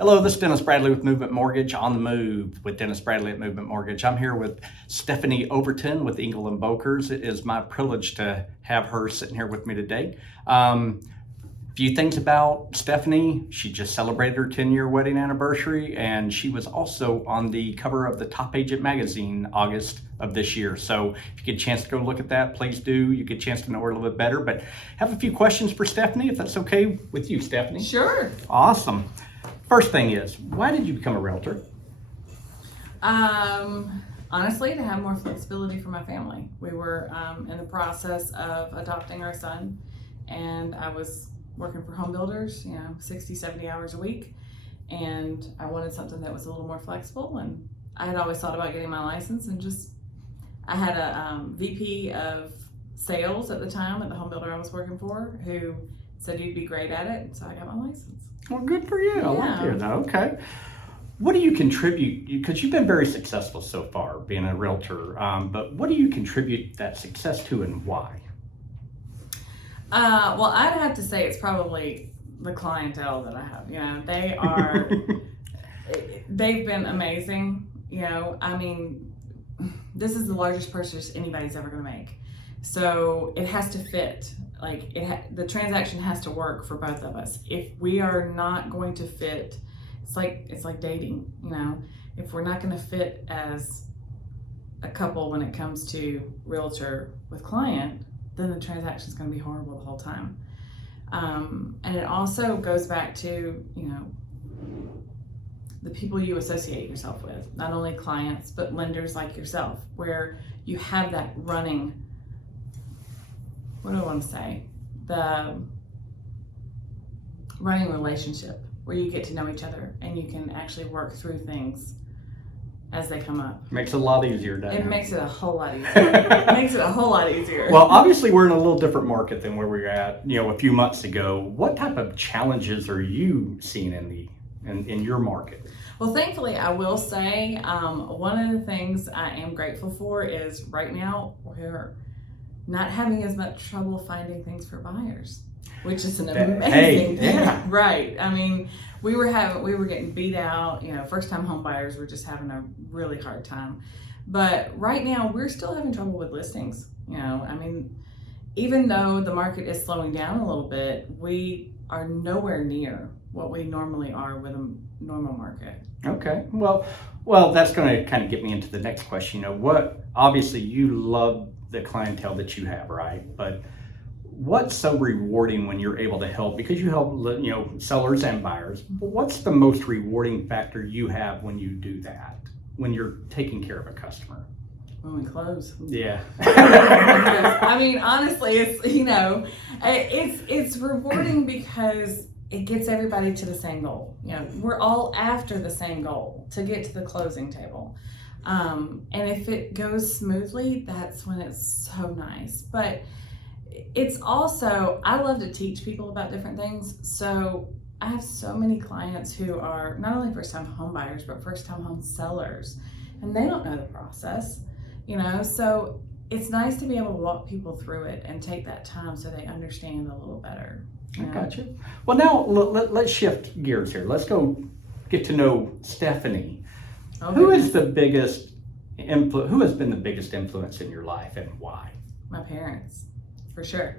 Hello, this is Dennis Bradley with Movement Mortgage, on the move with Dennis Bradley at Movement Mortgage. I'm here with Stephanie Overton with Engel and Bokers. It is my privilege to have her sitting here with me today. Few things about Stephanie. She just celebrated her 10-year wedding anniversary, and she was also on the cover of the Top Agent magazine August of this year. So if you get a chance to go look at that, please do. You get a chance to know her a little bit better, but have a few questions for Stephanie, if that's okay with you, Stephanie. Sure. Awesome. First thing is, why did you become a realtor? Honestly, to have more flexibility for my family. We were in the process of adopting our son, and I was working for home builders, 60, 70 hours a week, and I wanted something that was a little more flexible. And I had always thought about getting my license, and I had a VP of sales at the time at the home builder I was working for who said you'd be great at it, so I got my license. Well, good for you. I like to hear that. Okay. What do you contribute? Because you've been very successful so far being a realtor, but what do you contribute that success to, and why? Well, I'd have to say it's probably the clientele that I have. They've been amazing. This is the largest purchase anybody's ever going to make. So it has to fit. The transaction has to work for both of us. If we are not going to fit, it's like dating, If we're not going to fit as a couple when it comes to realtor with client, then the transaction is going to be horrible the whole time. And it also goes back to, the people you associate yourself with, not only clients, but lenders like yourself, where you have that running, what do I want to say? The running relationship where you get to know each other and you can actually work through things as they come up. Makes it a lot easier, doesn't it? It makes it a whole lot easier. Well, obviously we're in a little different market than where we were at, a few months ago. What type of challenges are you seeing in your market? Well, thankfully, I will say one of the things I am grateful for is right now we're not having as much trouble finding things for buyers, which is an amazing thing. Yeah. Right. We were getting beat out, first time home buyers were just having a really hard time. But right now we're still having trouble with listings. Even though the market is slowing down a little bit, we are nowhere near what we normally are with a normal market. Okay. Well, that's going to kind of get me into the next question. Obviously you love the clientele that you have, right? But what's so rewarding when you're able to help, because you help, sellers and buyers, but what's the most rewarding factor you have when you do that, when you're taking care of a customer? When we close. Yeah. Honestly, it's rewarding because it gets everybody to the same goal. We're all after the same goal, to get to the closing table. And if it goes smoothly, that's when it's so nice. But it's also, I love to teach people about different things. So I have so many clients who are not only first-time home buyers, but first-time home sellers, and they don't know the process, so it's nice to be able to walk people through it and take that time so they understand a little better. I gotcha. Well, now let's shift gears here. Let's go get to know Stephanie. Oh, who has been the biggest influence in your life, and why? My parents, for sure.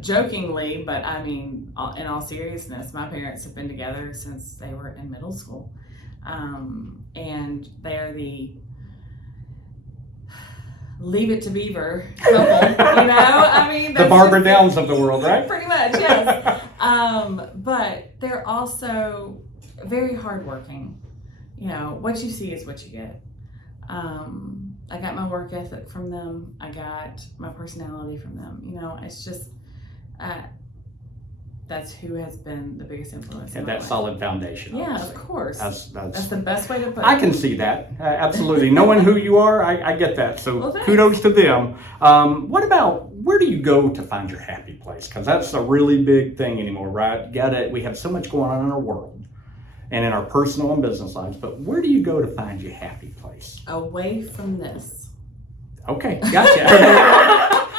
Jokingly, but in all seriousness, my parents have been together since they were in middle school. And they're the Leave It to Beaver couple, the Barbara Downs of the world, right? Pretty much, yes. But they're also very hardworking. What you see is what you get. I got my work ethic from them. I got my personality from them. It's just, that's who has been the biggest influence. And that solid foundation. Yeah, obviously. of course. That's the best way to put it. I can see that. Absolutely. Knowing who you are, I get that. So well, kudos to them. Where do you go to find your happy place? Because that's a really big thing anymore, right? We have so much going on in our world and in our personal and business lives, but where do you go to find your happy place? Away from this. Okay, gotcha.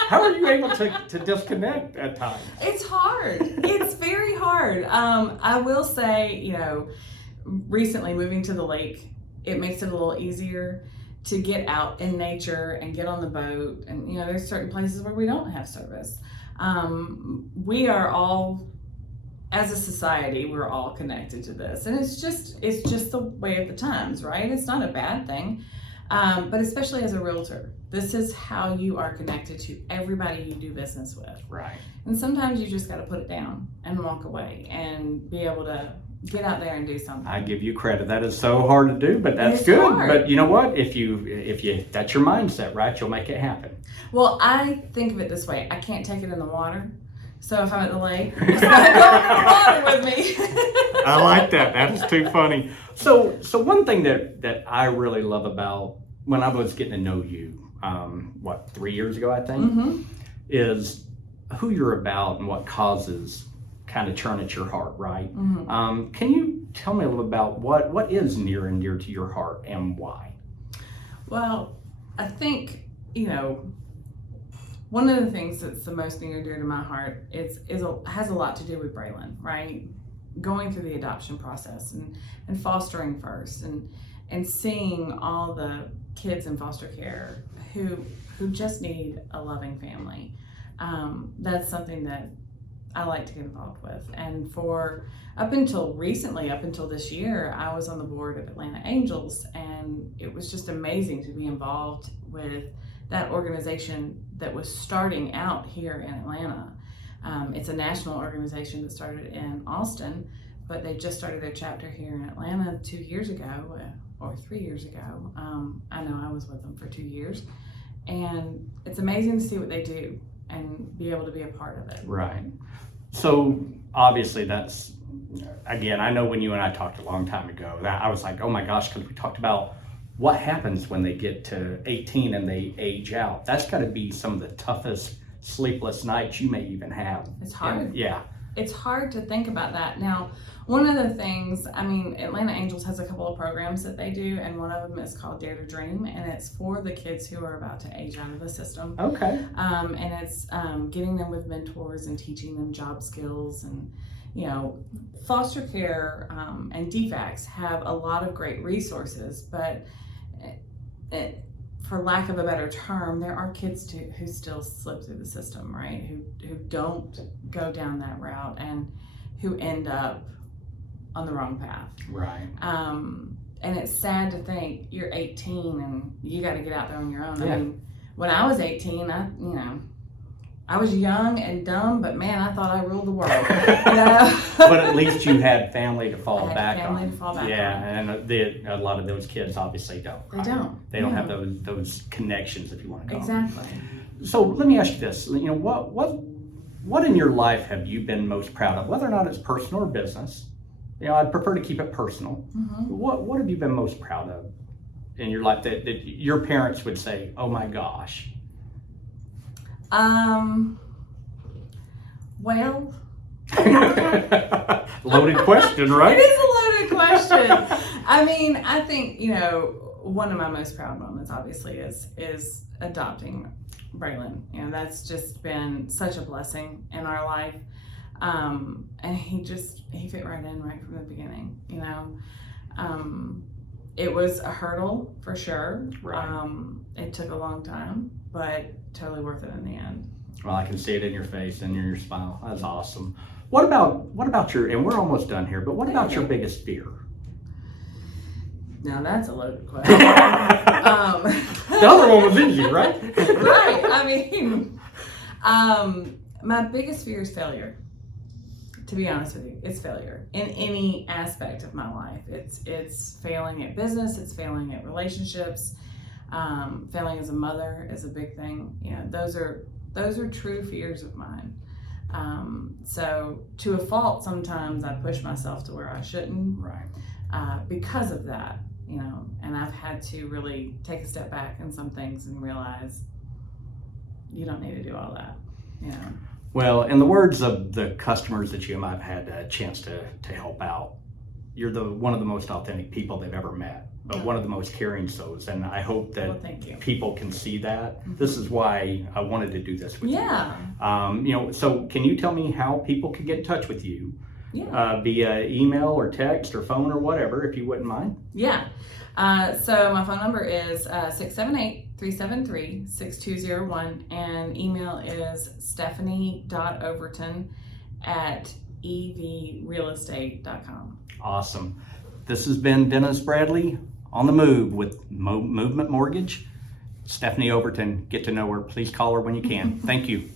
How are you able to disconnect at times? It's hard. It's very hard. I will say, recently moving to the lake, it makes it a little easier to get out in nature and get on the boat. And, there's certain places where we don't have service. We are all, as a society, we're all connected to this. And it's just the way of the times, right? It's not a bad thing. But especially as a realtor, this is how you are connected to everybody you do business with. Right. And sometimes you just got to put it down and walk away and be able to get out there and do something. I give you credit. That is so hard to do, but that's It's good. hard. But you know what? If you that's your mindset, right? You'll make it happen. Well, I think of it this way. I can't take it in the water. So if I'm at the lake, it's not going in the water with me. I like that. That is too funny. So one thing that I really love about when I was getting to know you, 3 years ago, I think, Mm-hmm. is who you're about and what causes kind of churn at your heart, right? Mm-hmm. Can you tell me a little about what is near and dear to your heart and why? Well, I think, one of the things that's the most near and dear to my heart has a lot to do with Braylon, right? Going through the adoption process and fostering first and seeing all the kids in foster care who just need a loving family. That's something that I like to get involved with. And up until this year, I was on the board of Atlanta Angels, and it was just amazing to be involved with that organization that was starting out here in Atlanta. It's a national organization that started in Austin, but they just started their chapter here in Atlanta 2 years ago, or 3 years ago. I know I was with them for 2 years, and it's amazing to see what they do and be able to be a part of it. Right. So obviously that's, again, I know when you and I talked a long time ago, that I was like, oh my gosh, because we talked about what happens when they get to 18 and they age out. That's got to be some of the toughest sleepless nights you may even have. It's hard. Yeah. It's hard to think about that. Now, one of the things, Atlanta Angels has a couple of programs that they do, and one of them is called Dare to Dream, and it's for the kids who are about to age out of the system. Okay. And it's getting them with mentors and teaching them job skills. And, foster care and DFACs have a lot of great resources, but for lack of a better term, there are kids who still slip through the system, right? Who don't go down that route and who end up on the wrong path. Right. And it's sad to think you're 18 and you got to get out there on your own. Yeah. When I was 18, I was young and dumb, but man, I thought I ruled the world. But at least you had family to fall back on. Yeah, and a lot of those kids obviously don't. They don't. They don't have those connections, if you want to call them. Exactly. So let me ask you this: what in your life have you been most proud of, whether or not it's personal or business? I'd prefer to keep it personal. Mm-hmm. What have you been most proud of in your life that your parents would say, "Oh my gosh"? Well, loaded question, right? It is a loaded question. I think, one of my most proud moments obviously is adopting Braylon. That's just been such a blessing in our life. And he fit right in right from the beginning, It was a hurdle for sure. Right. It took a long time, but totally worth it in the end. Well, I can see it in your face and in your smile. That's awesome. What about your, and we're almost done here, but what about your biggest fear? Now that's a loaded question. The other one was easy, right? Right. My biggest fear is failure. To be honest with you, it's failure in any aspect of my life. It's failing at business. It's failing at relationships. Failing as a mother is a big thing. Those are true fears of mine. So to a fault, sometimes I push myself to where I shouldn't. Right. Because of that, and I've had to really take a step back in some things and realize you don't need to do all that. Well, in the words of the customers that you and I have had a chance to help out, you're one of the most authentic people they've ever met, but one of the most caring souls. And I hope that people can see that. Mm-hmm. This is why I wanted to do this with you. Yeah. So can you tell me how people can get in touch with you Yeah. via email or text or phone or whatever, if you wouldn't mind. Yeah. So my phone number is 678-373-6201, and email is stephanie.overton@evrealestate.com. Awesome. This has been Dennis Bradley on the move with Movement Mortgage. Stephanie Overton, get to know her. Please call her when you can. Thank you.